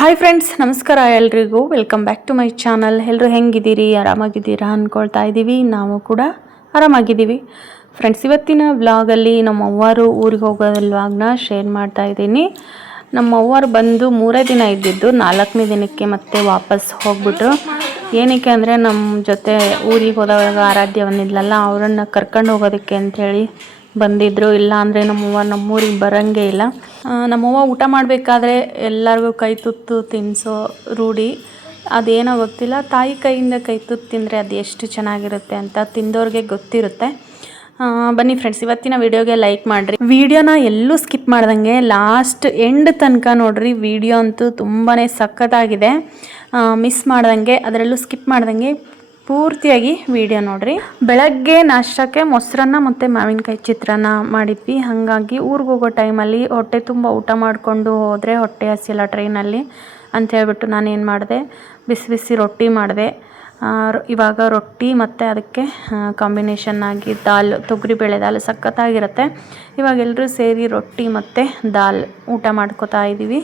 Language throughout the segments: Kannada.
ಹಾಯ್ ಫ್ರೆಂಡ್ಸ್, ನಮಸ್ಕಾರ ಎಲ್ರಿಗೂ. Welcome back to my channel. ಎಲ್ಲರೂ ಹೆಂಗಿದ್ದೀರಿ? ಆರಾಮಾಗಿದ್ದೀರಾ ಅಂದ್ಕೊಳ್ತಾ ಇದ್ದೀವಿ. ನಾವು ಕೂಡ ಆರಾಮಾಗಿದ್ದೀವಿ. ಫ್ರೆಂಡ್ಸ್, ಇವತ್ತಿನ ವ್ಲಾಗಲ್ಲಿ ನಮ್ಮ ಅವ್ವಾರು ಊರಿಗೆ ಹೋಗೋದು ವ್ಲಾಗ್ನ ಶೇರ್ ಮಾಡ್ತಾ ಇದ್ದೀನಿ. ನಮ್ಮ ಅವ್ವಾರು ಬಂದು 3 ದಿನ ಇದ್ದಿದ್ದು, 4ನೇ ದಿನಕ್ಕೆ ಮತ್ತೆ ವಾಪಸ್ ಹೋಗ್ಬಿಟ್ರು. ಏನಕ್ಕೆ ಅಂದರೆ ನಮ್ಮ ಜೊತೆ ಊರಿಗೆ ಹೋದಾಗ ಆರಾಧ್ಯ ಬಂದಿದ್ಲಲ್ಲ, ಅವರನ್ನು ಕರ್ಕೊಂಡು ಹೋಗೋದಕ್ಕೆ ಅಂಥೇಳಿ ಬಂದಿದ್ದರು. ಇಲ್ಲ ಅಂದರೆ ನಮ್ಮವ್ವ ನಮ್ಮೂರಿಗೆ ಬರೋಂಗೇ ಇಲ್ಲ. ನಮ್ಮವ್ವ ಊಟ ಮಾಡಬೇಕಾದ್ರೆ ಎಲ್ಲರಿಗೂ ಕೈ ತುತ್ತು ತಿನ್ನಿಸೋ ರೂಢಿ. ಅದೇನೋ ಗೊತ್ತಿಲ್ಲ, ತಾಯಿ ಕೈಯಿಂದ ಕೈ ತುತ್ತು ತಿಂದರೆ ಅದು ಎಷ್ಟು ಚೆನ್ನಾಗಿರುತ್ತೆ ಅಂತ ತಿಂದವ್ರಿಗೆ ಗೊತ್ತಿರುತ್ತೆ. ಬನ್ನಿ ಫ್ರೆಂಡ್ಸ್, ಇವತ್ತಿನ ವಿಡಿಯೋಗೆ ಲೈಕ್ ಮಾಡಿರಿ. ವಿಡಿಯೋನ ಎಲ್ಲೂ ಸ್ಕಿಪ್ ಮಾಡ್ದಂಗೆ ಲಾಸ್ಟ್ ಎಂಡ್ ತನಕ ನೋಡಿರಿ. ವಿಡಿಯೋ ಅಂತೂ ತುಂಬಾ ಸಖತ್ತಾಗಿದೆ. ಮಿಸ್ ಮಾಡ್ದಂಗೆ, ಅದರಲ್ಲೂ ಸ್ಕಿಪ್ ಮಾಡ್ದಂಗೆ ಪೂರ್ತಿಯಾಗಿ ವಿಡಿಯೋ ನೋಡಿರಿ. ಬೆಳಗ್ಗೆ ನಾಷ್ಟಕ್ಕೆ ಮೊಸರನ್ನ ಮತ್ತು ಮಾವಿನಕಾಯಿ ಚಿತ್ರಾನ್ನ ಮಾಡಿದ್ವಿ. ಹಾಗಾಗಿ ಊರಿಗೆ ಹೋಗೋ ಟೈಮಲ್ಲಿ ಹೊಟ್ಟೆ ತುಂಬ ಊಟ ಮಾಡಿಕೊಂಡು ಹೋದರೆ ಹೊಟ್ಟೆ ಹಸಿಲ್ಲ ಟ್ರೈನಲ್ಲಿ ಅಂತ ಹೇಳ್ಬಿಟ್ಟು ನಾನೇನು ಮಾಡಿದೆ, ಬಿಸಿ ಬಿಸಿ ರೊಟ್ಟಿ ಮಾಡಿದೆ. ಇವಾಗ ರೊಟ್ಟಿ ಮತ್ತು ಅದಕ್ಕೆ ಕಾಂಬಿನೇಷನ್ ಆಗಿ ದಾಲ್, ತೊಗರಿಬೇಳೆ ದಾಲ್ ಸಖತ್ತಾಗಿರುತ್ತೆ. ಇವಾಗ ಎಲ್ಲರೂ ಸೇರಿ ರೊಟ್ಟಿ ಮತ್ತು ದಾಲ್ ಊಟ ಮಾಡ್ಕೋತಾ ಇದ್ದೀವಿ.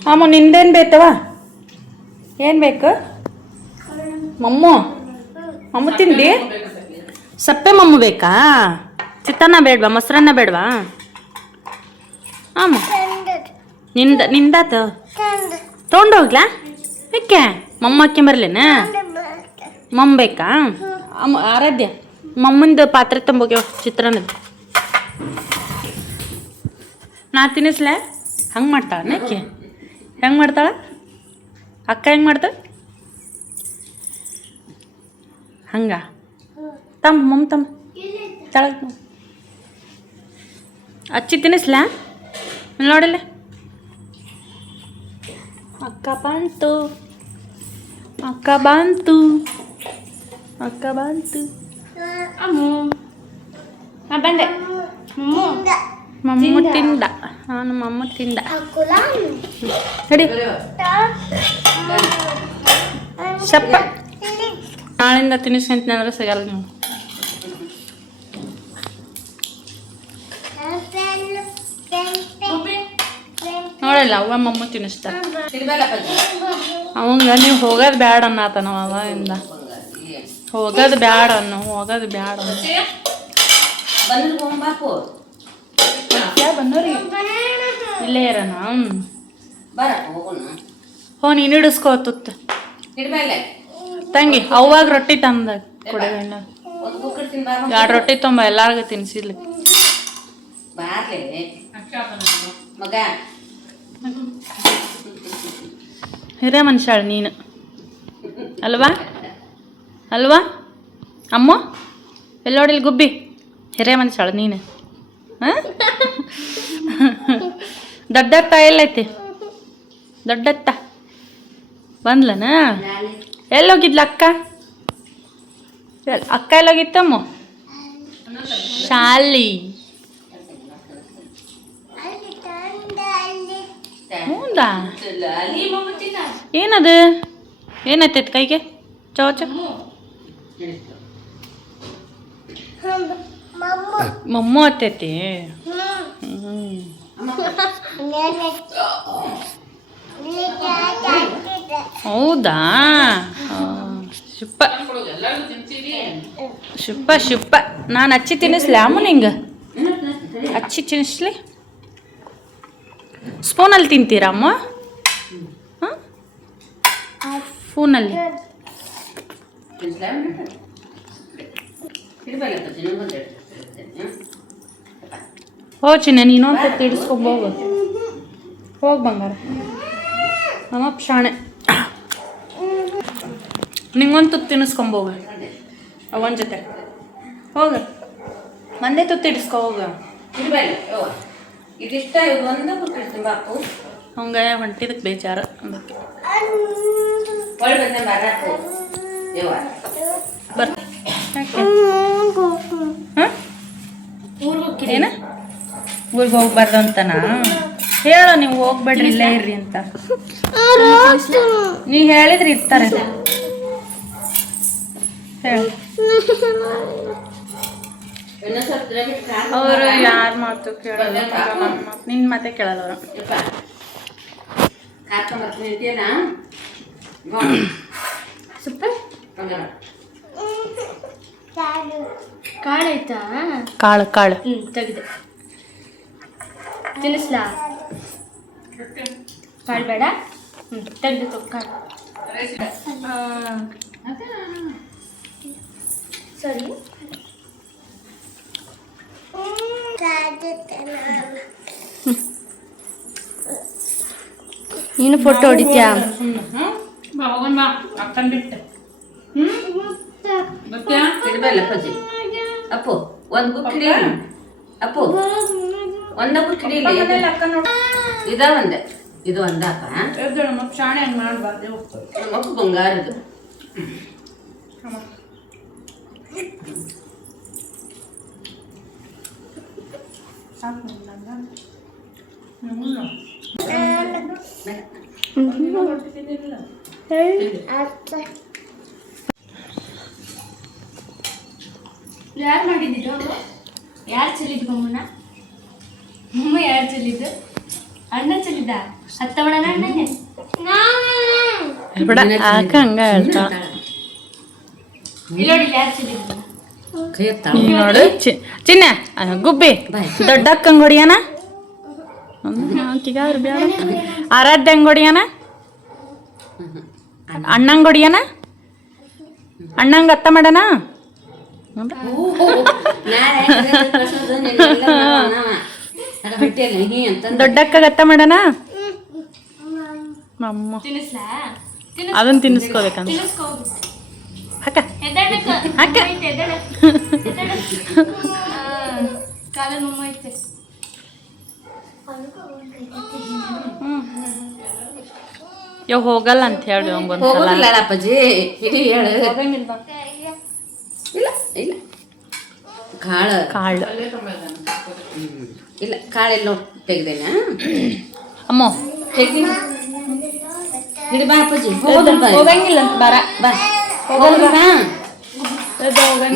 ಅಮ್ಮ, ನಿಂದೇನು ಬೇಕವ? ಏನು ಬೇಕು? ಮಮ್ಮು ತಿಂಡಿ? ಸಪ್ಪೆ ಮಮ್ಮು ಬೇಕಾ? ಚಿತ್ರಾನ್ನ ಬೇಡವಾ? ಮೊಸರನ್ನ ಬೇಡವಾ? ಅಮ್ಮ, ನಿಂದಾತ ತೊಗೊಂಡೋಗ್ಲಾ? ಯಾಕೆ ಮಮ್ಮ ಹಾಕ್ಯಂಬರ್ಲೇನ? ಮಮ್ಮ ಬೇಕಾ? ಅಮ್ಮ ಆರಾಧ್ಯ, ಮಮ್ಮಂದು ಪಾತ್ರೆ ತುಂಬೋಗ್ಯವ ಚಿತ್ರಾನ್ನದ. ನಾ ತಿನ್ನಿಸ್ಲೆ? ಹಂಗೆ ಮಾಡ್ತಾಳ ಯಾಕೆ? ಹೆಂಗೆ ಮಾಡ್ತಾಳ ಅಕ್ಕ? ಹೆಂಗೆ ಮಾಡ್ತಾಳ ಹಂಗ? ಮಮ್ಮ ತಳಗ ಅಚ್ಚಿ ತಿನ್ನಿಸ್ಲಾ? ನೋಡಿಲ್ಲ, ಅಕ್ಕ ಬಂತು, ಅಕ್ಕ ಬಂತು, ಅಕ್ಕ ಬಂತು. ಬಂದೆ. ಮಮ್ಮ ತಿಂದ. ನಾನು ಮಮ್ಮ ತಿಂದ. ನಡಿ ಸಪ್ಪ. ನಾಳಿಂದ ತಿನ್ನಿಸ್ಕೊಂತಂದ್ರೆ ಸಿಗಲ್ಲ ನೀವು. ನೋಡಲ್ಲ, ಅವ್ವ ಮಮ್ಮ ತಿನ್ನಿಸ್ತಾರೆ. ಅವಂಗ ನೀವು ಹೋಗೋದು ಬ್ಯಾಡ ಅನ್ನತಾನ ಅವಾಗಿಂದ. ಹೋಗೋದು ಬ್ಯಾಡ ಅನ್ನು, ಹೋಗೋದು ಬ್ಯಾಡ ಅನ್ನು. ಬನ್ನೋರಿ ಇಲ್ಲೇ ಇರೋಣ. ಹೋ, ನೀನು ಹಿಡಿಸ್ಕೋ ತುತ್ತು ತಂಗಿ. ಅವಾಗ ರೊಟ್ಟಿ ತಂದ ಕೊಡೆ, 2 ರೊಟ್ಟಿ ತುಂಬ ಎಲ್ಲಾರ್ಗು ತಿನ್ಸಿದ್ಲಿ. ಹಿರೇ ಮನುಷ್ಯಾಳ ನೀನು ಅಲ್ವಾ? ಅಲ್ವಾ ಅಮ್ಮ? ಎಲ್ಲೋಡಿಲ್ ಗುಬ್ಬಿ, ಹಿರೇ ಮನುಷ್ಯಾಳ ನೀನು. ದೊಡ್ಡತ್ತ ಎಲ್ಲೈತಿ? ದೊಡ್ಡತ್ತ ಬಂದ್ಲನ? ಎಲ್ಲೋಗಿದ್ಲ ಅಕ್ಕ? ಅಕ್ಕ ಎಲ್ಲೋಗಿತ್ತಮ್ಮ? ಶಾಲಿ. ಹೌದಾ? ಏನದು? ಏನೈತೈತಿ ಕೈಗೆ? ಚೌಚ ಮಮ್ಮು ಹತ್ತೈತಿ. ಹೌದಾ? ಶುಪ್ಪ ಶುಪ್ಪ ಶುಪ್ಪ. ನಾನು ಅಚ್ಚಿ ತಿನ್ನಿಸ್ಲಿ ಅಮ್ಮ ನಿಂಗೆ? ಅಚ್ಚಿ ತಿನ್ನಿಸ್ಲಿ? ಸ್ಪೂನಲ್ಲಿ ತಿಂತೀರಾ ಅಮ್ಮ? ಸ್ಪೂನಲ್ಲಿ. ಹೋ ಚಿನ್ನ, ನೀನೊಂದು ತುತ್ತು ಹಿಡಿಸ್ಕೊಬೋಗು. ಹೋಗಿ ಬಂಗಾರ, ನಮ್ಮಪ್ಪ ಶಾಣೆ. ನಿಂಗೊಂದು ತುತ್ತು ತಿನ್ನಿಸ್ಕೊಂಬೋಗ ಅವನ ಜೊತೆ. ಹೋಗ, ಒಂದೇ ತುತ್ತು ಹಿಡಿಸ್ಕೊ ಹೋಗ. ಹಂಗ ಹೊಂಟಿದಕ್ಕೆ ಬೇಜಾರು ಅದಕ್ಕೆ ಏನ? ಊರಿಗೆ ಹೋಗ್ಬಾರ್ದು ಅಂತನಾ? ಹೇಳೋ, ನೀವು ಹೋಗ್ಬೇಡ್ರಿ, ಇಲ್ಲೇ ಇರ್ರಿ ಅಂತ. ನೀ ಹೇಳಿದ್ರಿ ಇರ್ತಾರೆ. ಹೇಳ. ಅವರು ಯಾರ ಮಾತು ಕೇಳಲ್ಲ, ನಿನ್ನ ಮಾತೇ ಕೇಳಲ್ಲ ಅವರು. ಸೂಪರ್. ಕಾಳು ಆಯ್ತಾ? ಕಾಳು ಕಾಳು ತೆಗೆದೆ. ತಿನ್ನಿಸ್ಲಾ? ಕಾಳು ಬೇಡ? ತೆಗೆದು ಕಾಳು. ಸರಿ. ನೀನು ಫೋಟೋ ಹೊಡಿತ್ಯಾ? ಅಪ್ಪು ಒಂದು ಬುಕ್ಕಿಡಿ ಅಪ್ಪು ಒಂದ ಬುಕ್ಕಿಡಿ ಇದ ಒಂದೆ ಇದು ಒಂದಾಕ ಶಾಣೆ ಹಂಗೆ ಮಾಡಬಾರ್ದು ಮಗು ಬಂಗಾರದು ಯಾರು ಮಾಡಿದ್ದು? ಯಾರು ಚೆಲ್ಲಿದ್ದು ಮಮ್ಮನ? ಮಮ್ಮ ಯಾರು ಚೆಲ್ಲಿದ್ದು? ಅಣ್ಣ ಚೆಲ್ಲಿದ್ದ? ಅತ್ತ ಬಿಡಣ ಅಣ್ಣನೇ ಬಿಡ ಆಕ ಹಂಗ ಹೇಳ್ತಾ ಇಲ್ಲಿ ಯಾರು ಚೆಲ್ಲಿದ್ದು? ನೋಡು ಚಿನ್ನ ಗುಬ್ಬಿ ದೊಡ್ಡ ಅಕ್ಕಂಗೆ ಹೊಡಿಯಾನ ಆಕಿಗಾದ್ರು ಬೇಡ ಆರಾಧ್ಯ ಹಂಗೆ ಹೊಡಿಯಾನ ಅಣ್ಣಂಗೆ ಹೊಡಿಯಾನ ಅಣ್ಣಂಗೆ ಅತ್ತ ಮಾಡಣ ದೊಡ್ಡಕ್ಕ ಅತ್ತ ಮಾಡಣ ಮಮ್ಮ ತಿನ್ನಿಸ್ಲಾ? ಅದನ್ನ ತಿನ್ನಿಸ್ಕೋಬೇಕಂತ ತಿನ್ನಿಸ್ಕೋ. ಅಕ್ಕ ಅಕ್ಕ ಕಾಲ ಮಮ್ಮ ಐತೆ. ಇವಾಗ ಹೋಗಲ್ಲ ಅಂತ ಹೇಳಿ ಒಂದೊಂದ್ಸಲ ಹೋಗುದಿಲ್ಲ ಅಪ್ಪಾಜಿ ಹಿಡಿ ಹೇಳು ಇಲ್ಲ ಇಲ್ಲ ಕಾಳು ಕಾಳು ಇಲ್ಲ ಕಾಳೆಲ್ಲ ತೆಗ್ದೇನಾ ಅಮ್ಮ ಹಿಡಿ ಬಾ ಅಪ್ಪಾಜಿ ಹೋಗೋದಿಲ್ಲ ಬಾ ಹೋಗಂಗಿಲ್ಲ ಅಂತ ಬಾರ ಬಾ ಹೋಗೋದಿಲ್ಲ ಬಾ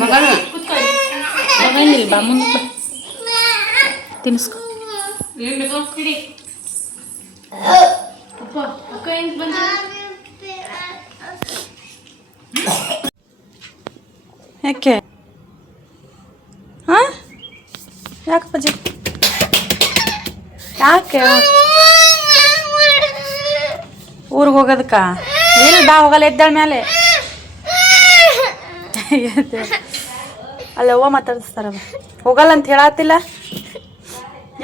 ಮಗನು ಹೋಗಂಗಿಲ್ಲ ಬಾ ಮುಂದೆ ತಿನ್ನಿಸ್ಕೊ ಹಿಡಿ. ಅಪ್ಪ ಅಕ್ಕ ಹೆಂಗ್ ಬಂದ? ಯಾಕೆ ಹಾಂ ಯಾಕೆ ಪಜ್ಜಿ ಯಾಕೆ ಊರಿಗೆ ಹೋಗೋದಕ್ಕ ಇಲ್ಲ ಬಾ ಹೋಗಲ್ಲ ಎದ್ದಾಳ ಮೇಲೆ ಅಲ್ಲ ಅವ್ವ ಮಾತಾಡಿಸ್ತಾರ ಹೋಗಲ್ಲ ಅಂತ ಹೇಳತ್ತಿಲ್ಲ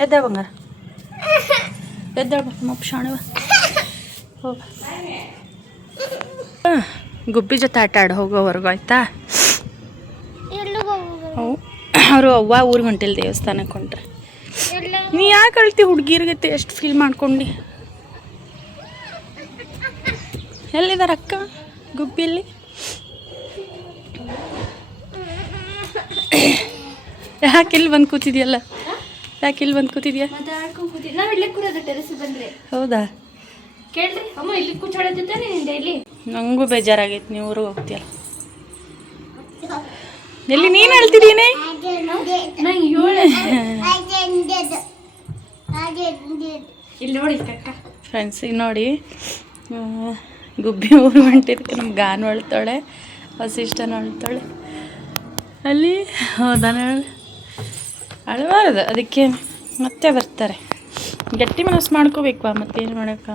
ಎದ್ದೆ ಬಂಗಾರ ಎದ್ದಾಳ ಮಪ್ಪ ಶಾಣವ ಹೋಗ ಗುಬ್ಬಿ ಜೊತೆ ಆಟ ಆಡಿ ಹೋಗೋವರೆಗೂ ಆಯ್ತಾ ಅವರು ಅವ್ವ ಊರಿಗೆ ಹೊಂಟಿಲ್ಲ ದೇವಸ್ಥಾನಕ್ಕೆ ಹೊಂಟ್ರೆ ನೀ ಯಾಕೆ ಅಳ್ತಿ ಹುಡುಗಿರ್ಗತ್ತೆ ಎಷ್ಟು ಫೀಲ್ ಮಾಡ್ಕೊಂಡು ಎಲ್ಲಿದ್ದಾರೆ ಅಕ್ಕ ಗುಬ್ಬಿಯಲ್ಲಿ ಯಾಕೆ ಇಲ್ಲಿ ಬಂದು ಕೂತಿದ್ಯಲ್ಲ ಯಾಕೆ ಇಲ್ಲಿ ಬಂದು ಕೂತಿದ್ಯಾ ಮಾತಾಡ್ಕೊಂಡು ಕೂತಿ ನಾವು ಇಲ್ಲಿ ಕೂರೋದು ಟೆರೆಸ್ ಬಂದ್ರೆ ಹೌದಾ ಕೇಳ್ರಿ ಅಮ್ಮ ಇಲ್ಲಿ ಕೂಚೋಳದಿದ್ದಾನೆ ನೀನು ಡೈಲಿ. ನನಗೂ ಬೇಜಾರಾಗೈತೆ ನೀವು ಊರಿಗೆ ಹೋಗ್ತೀಯಲ್ಲ ಎಲ್ಲಿ ನೀನು ಹೇಳ್ತಿದ್ದೀನಿ ನಂಗೆ ಇಲ್ಲಿ ನೋಡಿ ಕಕ್ಕ ಫ್ರೆಂಡ್ಸ್ ಈಗ ನೋಡಿ ಗುಬ್ಬಿ ಊರು ಹೊಂಟಿದ್ದಕ್ಕೆ ನಮ್ಮ ಗಾನು ಅಳ್ತಾಳೆ ವಸಿಷ್ಠನ ಅಳ್ತಾಳೆ ಅಲ್ಲಿ ಹೌದಾನ ಅಳಬಾರ್ದು ಅದಕ್ಕೆ ಮತ್ತೆ ಬರ್ತಾರೆ ಗಟ್ಟಿ ಮನಸ್ಸು ಮಾಡ್ಕೋಬೇಕು ಮತ್ತೇನು ಮಾಡೋಕ್ಕ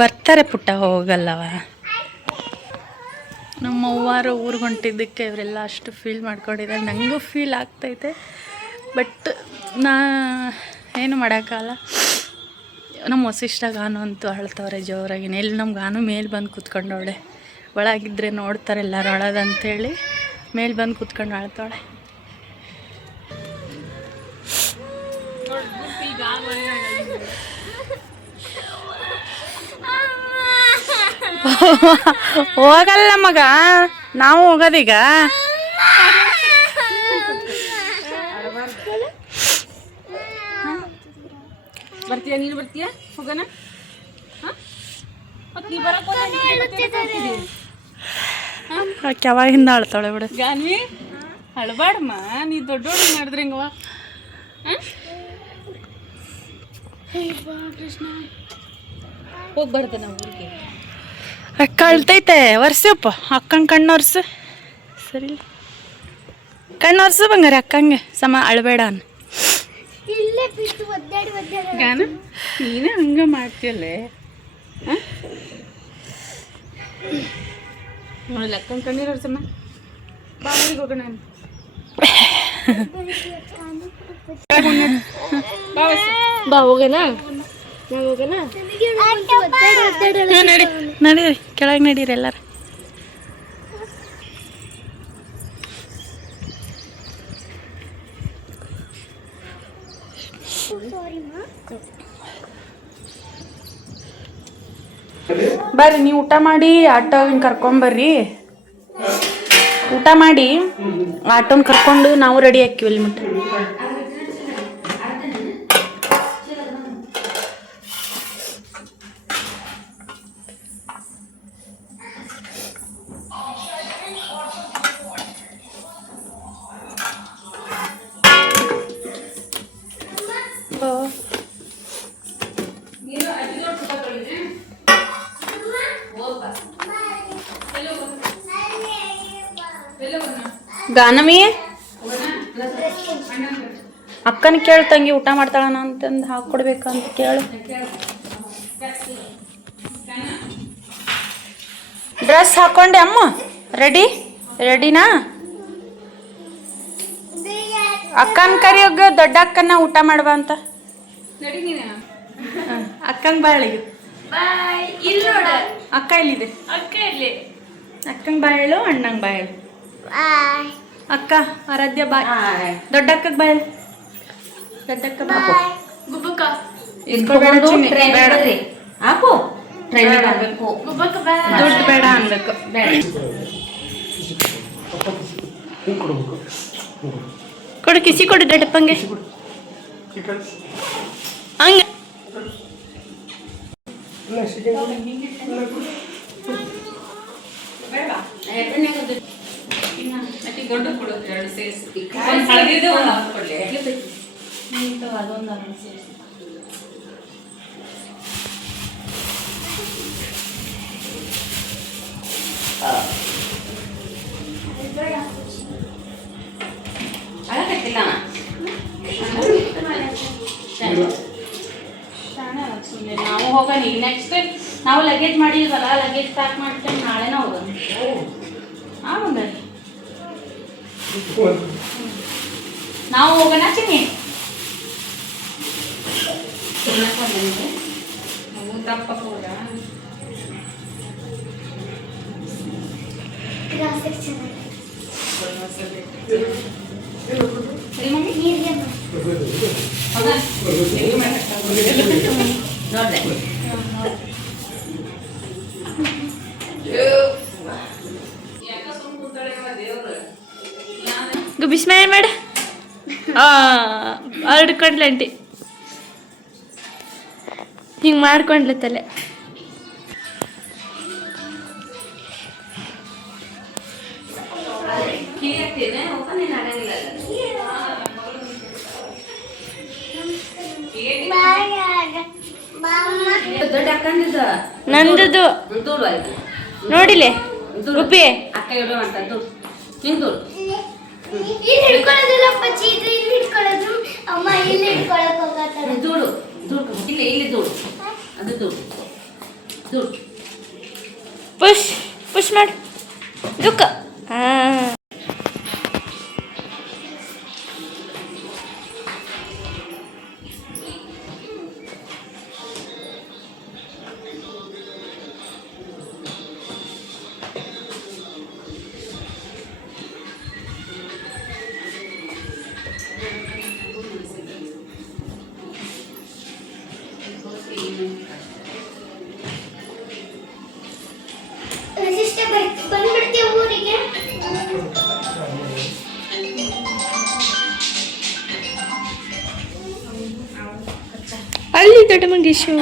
ಬರ್ತಾರೆ ಪುಟ್ಟ ಹೋಗಲ್ಲವ ನಮ್ಮ ಅವ್ವಾರು ಊರಿಗೆ ಹೊಂಟಿದ್ದಕ್ಕೆ ಇವರೆಲ್ಲ ಅಷ್ಟು ಫೀಲ್ ಮಾಡ್ಕೊಂಡಿದ್ದಾರೆ ನನಗೂ ಫೀಲ್ ಆಗ್ತೈತೆ ಬಟ್ ನಾ ಏನು ಮಾಡೋಕ್ಕಲ್ಲ ನಮ್ಮ ವಸಿಷ್ಠ ಗಾನು ಅಂತೂ ಅಳ್ತವ್ರೆ ಜೋರಾಗಿ ಎಲ್ಲಿ ನಮ್ಮ ಗಾನು ಮೇಲೆ ಬಂದು ಕೂತ್ಕೊಂಡವಳೆ ಒಳಗಿದ್ರೆ ನೋಡ್ತಾರೆ ಎಲ್ಲರೂ ಅಳೋದಂತೇಳಿ ಮೇಲೆ ಬಂದು ಕೂತ್ಕೊಂಡು ಅಳ್ತಾಳೆ ಹೋಗಲ್ಲ ಮಗ ನಾವು ಹೋಗೋದೀಗ ಬರ್ತೀಯ ನೀನು ಬರ್ತೀಯ ಹೋಗೋಣ ಯಾವಾಗಿಂದ ಅಳ್ತಾಳೆ ಬಿಡು ಗಾನ್ವಿ ಅಳಬಾಡಮ್ಮ ನೀ ದೊಡ್ಡೋಳು ಮಾಡಿದ್ರೆ ಹೆಂಗವ ಹೋಗಿ ಬರ್ದೆ ನಾವು ಊರಿಗೆ. ಅಕ್ಕ ಅಳ್ತೈತೆ ಒರ್ಸಪ್ಪ ಅಕ್ಕಂಗೆ ಕಣ್ಣು ಒರ್ಸು. ಸರಿ ಕಣ್ಣು ಒರ್ಸು ಬಂಗಾರ ಅಕ್ಕಂಗೆ ಸಮ ಅಳಬೇಡ ಅನ್. ಗಾನ ನೀನೇ ಹಂಗೆ ಮಾಡ್ತೀಯಲ್ಲೇ. ನೋಡಿಲ್ಲ ಅಕ್ಕನ ಕಣ್ಣೀರು ಅವ್ರ ಸಮ ಬಾ ಊರಿಗೆ ಹೋಗೋಣ. ಬಾ ಹೋಗೋಣ ಹೋಗೋಣ. ನಡಿ ನಡೀರಿ ಕೆಳಗೆ ನಡೀರಿ ಎಲ್ಲಾರ. ಬರ್ರಿ ನೀವು ಊಟ ಮಾಡಿ ಆಟೋವಿನ ಕರ್ಕೊಂಬರ್ರಿ. ಊಟ ಮಾಡಿ ಆಟೋನ ಕರ್ಕೊಂಡು ನಾವು ರೆಡಿ ಹಾಕಿವಿ ಇಲ್ಲಿ ಮಟ್ಟ. ಗಾನಮಿ ಅಕ್ಕನ ಕೇಳು ತಂಗಿ ಊಟ ಮಾಡ್ತಾಳಣ ಅಂತಂದು ಹಾಕ್ಕೊಡ್ಬೇಕಂತ ಕೇಳು. ಡ್ರೆಸ್ ಹಾಕೊಂಡೆ ಅಮ್ಮ ರೆಡಿನಾ? ಅಕ್ಕನ ಕರಿಯೋಗ ದೊಡ್ಡ ಅಕ್ಕನ ಊಟ ಮಾಡುವ ಅಂತ. ಅಕ್ಕನ ಬಾಳಿಗೆ ಬಾಯ್. ಇಲ್ಲಿ ನೋಡ ಅಕ್ಕ ಇಲ್ಲಿದೆ. ಅಕ್ಕ ಇಲ್ಲಿ. ಅಕ್ಕಂಗೆ ಬಾಯಳು ಅಣ್ಣಂಗೆ ಬಾಯಳು. ಅಕ್ಕ ಆರಾಧ್ಯ ಬಾಯ್. ದೊಡ್ಡಕ್ಕಗೆ ಬಾಯಳು. ದೊಡ್ಡಕ್ಕ ಬಾಯ್. ಗುಬ್ಬಕ್ಕ ಇಸ್ಕೊಬೇಡ ಚಿನ್ನಿ, ಬೇಡ ಹಾಕು ಟ್ರೈನಿಂಗ್ ಆಗಬೇಕು. ಗುಬ್ಬಕ್ಕ ಬಾಯ್. ದುಡ್ಡು ಬೇಡ ಅನ್ಬೇಕು. ಕೊಡು ಕಿಸಿ ಕೊಡು ದೊಡ್ಡಪ್ಪಂಗೆ ಹಂಗೆ. ಗಂಡು ಕೊಡು ಎರಡು ಸೇರಿಸಿ ಅದೊಂದು ಆಗತ್ತಿಲ್ಲ. ನಾವು ಹೋಗೋಣ ಈಗ ನೆಕ್ಸ್ಟ್. ನಾವು ಲಗೇಜ್ ಮಾಡಿಲ್ವಲ್ಲ, ಲಗೇಜ್ ಪ್ಯಾಕ್ ಮಾಡ್ಕೊಂಡು ನಾಳೆನ ಹೋಗೋಣ. ಹೌದಾ ನಾವು ಹೋಗೋಣ ಚಿನ್ನಿ. ತಪ್ಪ ಕೂಡ ನೋಡ್ರೆ ಬಿಸ್ಮೈ ಮಾಡ ಹರಡ್ಕೊಂಡ್ಲ ಆಂಟಿ ಹಿಂಗೆ ಮಾಡ್ಕೊಂಡ್ಲ ತಲೆ. ದೊಡ್ಡ ಅಕ್ಕಂದಿದ್ದ ನಂದದು ದೂಡು ಆಯ್ತು ನೋಡಿಲೆ ಗುಬ್ಬಿ ಅಕ್ಕ ಇಡೋ ಅಂತ ದೂಡು ಹಿಂಗೆ ದೂಡು. ಇಲ್ಲಿ ಹಿಡ್ಕೊಳ್ಳೋದಿಲ್ಲ ಪಚ್ಚಿ, ಇದು ಇಲ್ಲಿ ಹಿಡ್ಕೊಳ್ಳೋದು. ಅಮ್ಮ ಇಲ್ಲಿ ಹಿಡ್ಕೊಳ್ಳೋಕೆ ಹೋಗತ್ತಾಳೆ. ದೂಡು ಇಲ್ಲಿ ದೂಡು ಅದು ದೂಡು. ಪುಷ್ ಮಾಡು ದುಃಖ. ಬಂದ್ಬಿಡ್ತೀವಿ ಊರಿಗೆ. ಅಲ್ಲಿ ದೊಡ್ಡ ಮಂಗೇಶು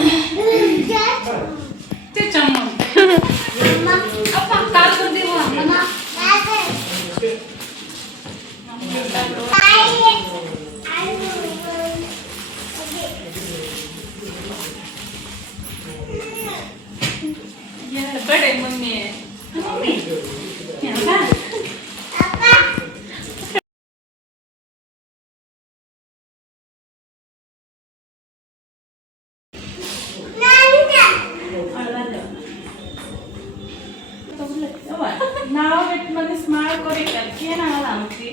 ಏನಾಗಲ್ಲ ಅಮ್ಮಿ,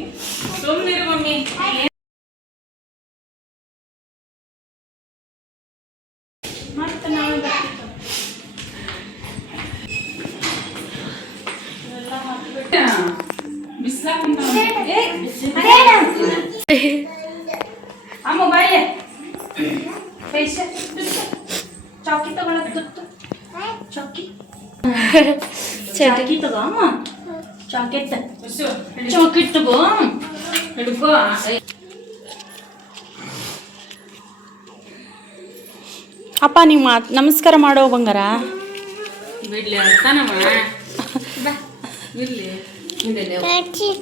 ಸುಮ್ಮನಿರು ಮಮ್ಮಿ. ಮತ್ತೆ ನಾಳೆ ಬರ್ತಿತ್ತು ಅಮ್ಮ ಬಾಯ್ಲೆ ಪೈಸೆ ಚಾಕಿ ತಗೊಳಕ್ ಚಾಕಿ ಚಾಕಿ ತಗೋ ಅಮ್ಮ, ಚಾಕೆಟ್ ಚಾಕೆಟ್ ತಗೋ ಹಿಡ್ಕೋ. ಅಪ್ಪ ನೀವು ನಮಸ್ಕಾರ ಮಾಡೋ ಬಂಗಾರ ಬಿಡ್ಲಿ ಅಳ್ತಾನಮ್ಮ. ಬಿಡ್ಲಿ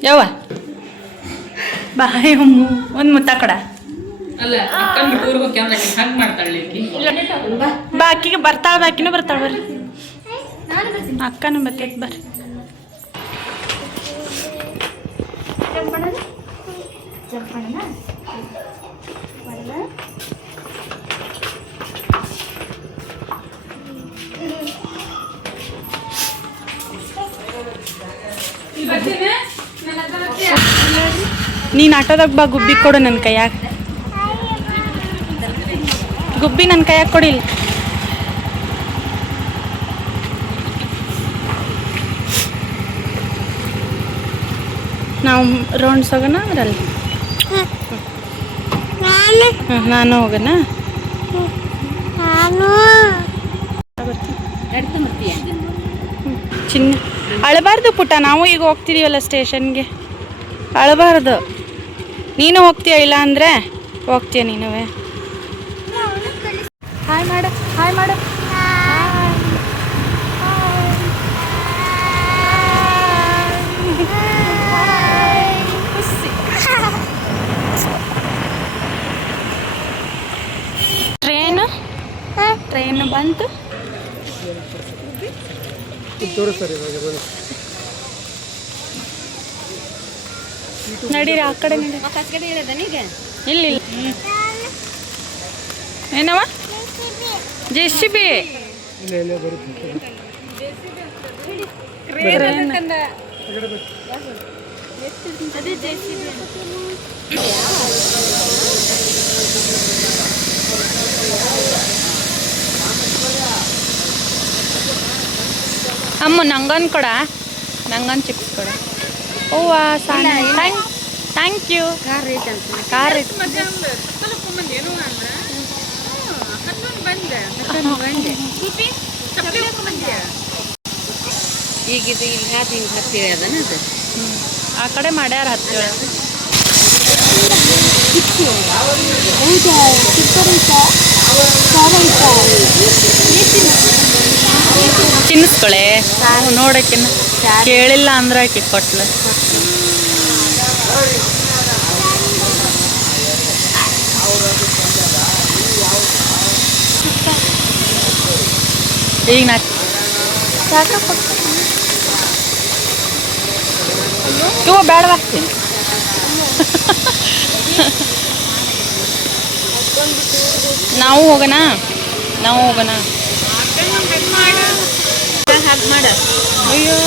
ಯಾವ ಬಾಯ್ ಅಮ್ಮು ಒಂದು ಮುತ್ತ ಕೊಡ. ಅಲ್ಲ ಅಕ್ಕನ ಟೂರ್ ಹೋಗಿ ಅಂದ್ರೆ ಹಂಗೆ ಮಾಡ್ತಾಳೆ ಬಾಕಿಗೆ ಬರ್ತಾಳ, ಬಾಕಿನೂ ಬರ್ತಾಳ ಬರ್ರಿ. ಅಕ್ಕನೂ ಬರ್ತೈತೆ ಬರ್ರಿ. ನೀನು ಆಟೋದಾಗ ಬಾ, ಗುಬ್ಬಿ ಕೊಡು ನನ್ನ ಕೈಯಾಗ. ಗುಬ್ಬಿ ನನ್ನ ಕೈಯಾಗ ಕೊಡಿಲ್ಲ. ನಾವು ರೌಂಡ್ಸ್ ಹೋಗೋಣ ಅದರಲ್ಲಿ. ನಾನು ಹೋಗೋಣ. ಚಿನ್ನ ಅಳಬಾರ್ದು ಪುಟ್ಟ, ನಾವು ಈಗ ಹೋಗ್ತಿದೀವಲ್ಲ ಸ್ಟೇಷನ್ಗೆ, ಅಳಬಾರ್ದು. ನೀನು ಹೋಗ್ತೀಯ, ಇಲ್ಲ ಅಂದರೆ ಹೋಗ್ತೀಯ ನೀನುವೇ. ಹಾಯ್ ಮಾಡು, ಹಾಯ್ ಮಾಡು. ಟ್ರೈನ್ ಬಂತು. ನಡೀರಿ ಆ ಕಡೆ ನಡಿ. ಇಲ್ಲ ಏನವ JCB ಅಮ್ಮ ನಂಗೊಂದು ಕೊಡ, ನಂಗೊಂದು ಚಿಪ್ಸ್ ಕೊಡ. ಓವ ಸಾನ ಥ್ಯಾಂಕ್ ಯು. ಕಾರ್ ಈಗ ಇದು ಇಲ್ಲಿ ಹತ್ತೀವಿ ಅದನ್ನ ಅದು ಆ ಕಡೆ ಮಾಡ್ಯಾರ ಹತ್ತೇಳ. ತಿನ್ನಿಸ್ಕೊಳೆ ನೋಡಕ್ಕಿನ್ನ ಕೇಳಿಲ್ಲ ಅಂದ್ರೆ ಆಕಿ ಕೊಟ್ಲು. ಈಗ ನಾ ಇವ ಬೇಡವಾ ನಾವು ಹೋಗೋಣ, ನಾವು ಹೋಗೋಣ. ಹಗ್ ಮಾಡ, ಅಯ್ಯೋ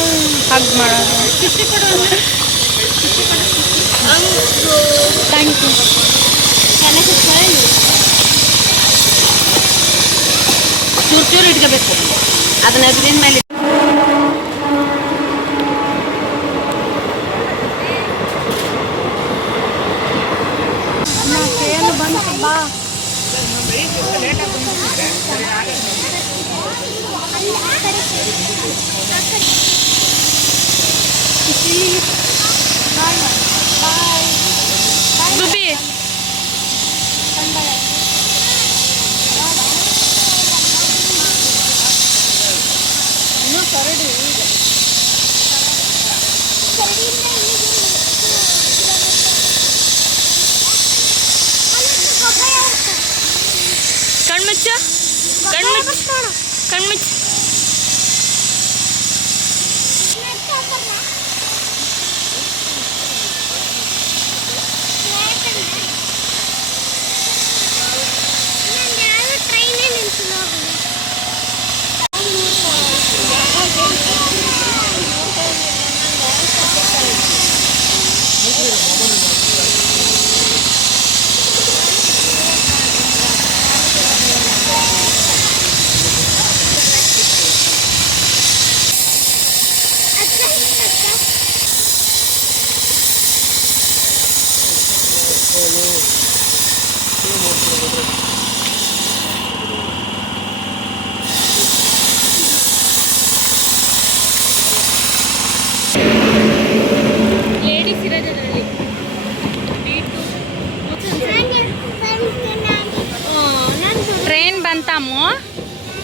ಹಗ್ ಮಾಡೋದು. Thank you. ಚೂರು ಚೂರು ಇಟ್ಕೋಬೇಕು ಅದನ್ನ ಅದ್ರಿನ ಮೇಲೆ. ಬಂತು ಬಾ. ಗುಬ್ಬಿ ಕಣ್ಮುಚ್ಚ, ಕಣ್ಮುಚ್ಚ, ಕಣ್ಮುಚ್ಚ.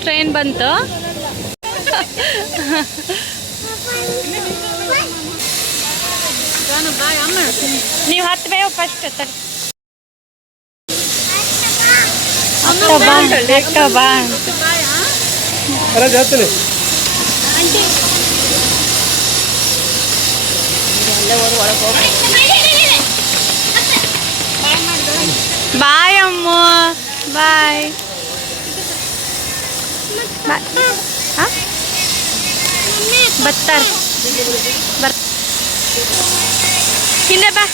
ಟ್ರೈನ್ ಬಂತು. ನೀವು ಹತ್ತು ಬೇವು ಫಸ್ಟ್ ತಡಿ. ಅಕ್ಕ ಬಾ ಬಾಯ್ ಅಮ್ಮ ಬಾಯ್ ಬಾಯ್. ಬರ್ತಾರೆ ಹಿಂದೆ ಬಾ.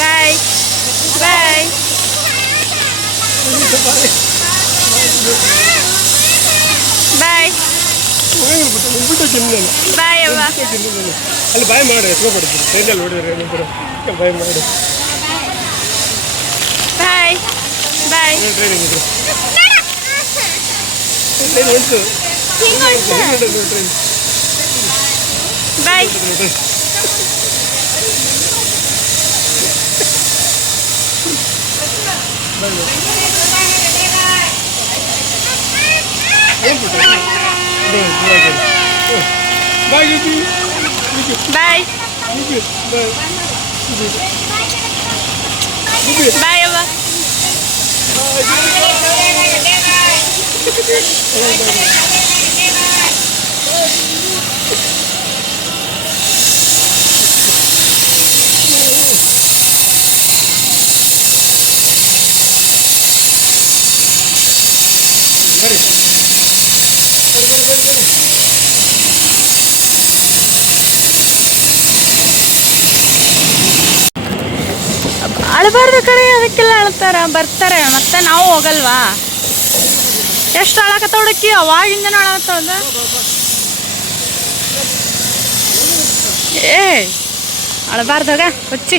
ಬಾಯ್ ಬಾಯ್ ಬಾಯ್ ಬಾಯ್ ಅವ್ವ. ಅಲ್ಲಿ ಬಾಯ್ ಮಾಡಿ ಎತ್ಕೊಬಿಡ್ತೀವಿ ಟ್ರೈನಲ್ಲಿ ಹೊಡಿದ್ರೆ ಬಾಯ್ ಮಾಡಿ ಬಾಯ್ ಬಾಯ್. ಟ್ರೈನಿಂಗ್ ಇದೆ ಟ್ರೈನ್ ಹೊಡ್ತು ಟ್ರೈನ್ ಬಾಯ್ ಬಾಯ್ ಬಾಯ್ ಬಾಯ್ ಅವ್ವ. ಅಳಬಾರ್ದು ಕಡೆ ಅದಕ್ಕೆಲ್ಲ ಅಳ್ತಾರ ಬರ್ತಾರೆ ಮತ್ತೆ ನಾವು ಹೋಗಲ್ವಾ. ಎಷ್ಟು ಅಳಕತ್ತ ಹುಡುಕಿ ಅವಾಗಿಂದನೂ ಅಳಕತ್ತದ. ಏ ಅಳಬಾರ್ದಾಗ ಹುಚ್ಚಿ.